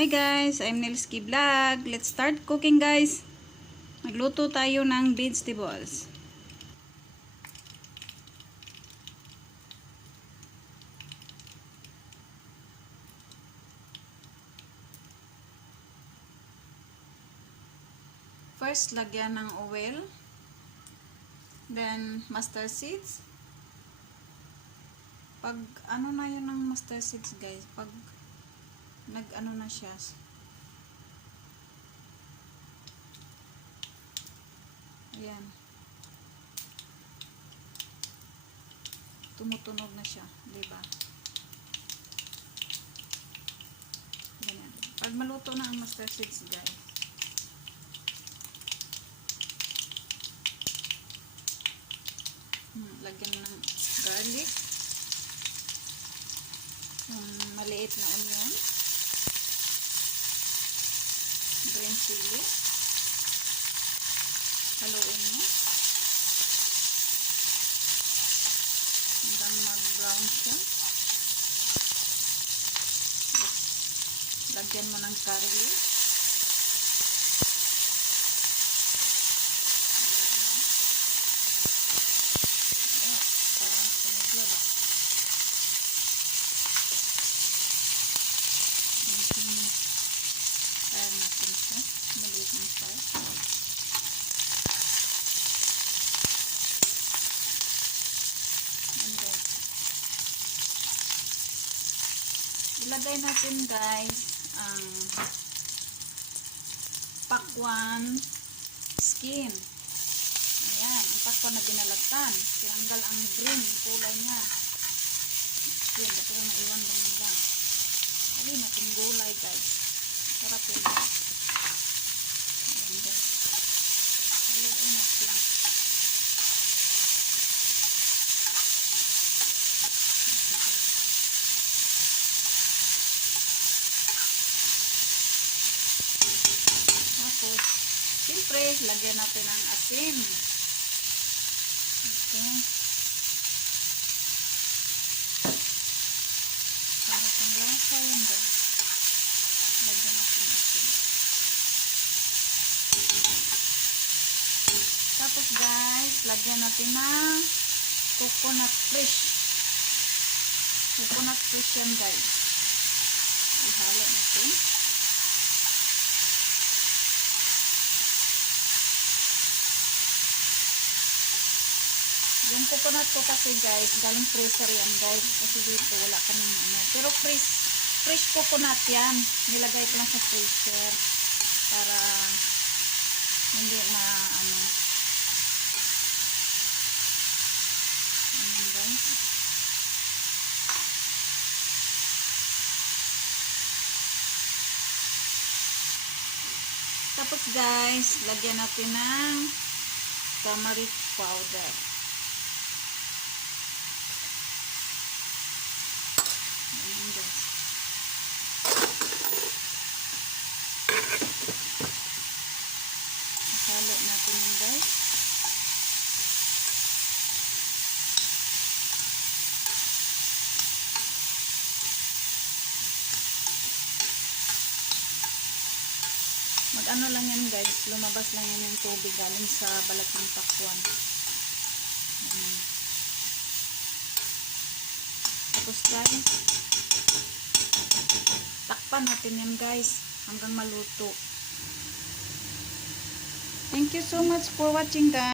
Hi guys, I'm Nilski Vlog. Let's start cooking guys. Magluto tayo ng vegetables. First, lagyan ng oil. Then, mustard seeds. Pag ano na yun ng mustard seeds guys, pag nag ano na siya. Ayan. Tumutunog na siya, 'di ba? Ganyan. Pag maluto na ang mustard seeds, guys. Hmm, lagyan ng garlic. Yung maliit na onion. Green chili. Haluin mo. Hanggang mag-brown siya. Lagyan mo ng curry leaf. Ayan, fire natin siya. Maliit ng fire. And then, ilagay natin guys ang pakwan skin. Ayan, ang pakwan na binalatan. Tinanggal ang green, kulay niya. Skin, dapat lang naiwan ganun lang. Alin natin gulay guys. Sarap yun. Ayan guys. Haluin natin. Ito, guys. Tapos, siyempre, lagyan natin ng asin. Okay. Para pang lasa yun ba? Lagyan natin asin. Tapos guys, lagyan natin ng coconut fresh. Coconut fresh yan guys. Ihalo natin. Yung coconut ko kasi guys, galing freezer yan guys. Kasi dito wala kaming ano. Pero fresh, fresh coconut yan. Nilagay ko lang sa freezer. Para hindi na ano. Ayan guys. Tapos guys, lagyan natin ng turmeric powder. Ayan guys. Halo natin guys. Mag-ano lang yan guys. Lumabas lang yan yung tubig galing sa balat ng pakwan. Ayan. Tapos guys, takpan natin yan guys hanggang maluto. Thank you so much for watching guys.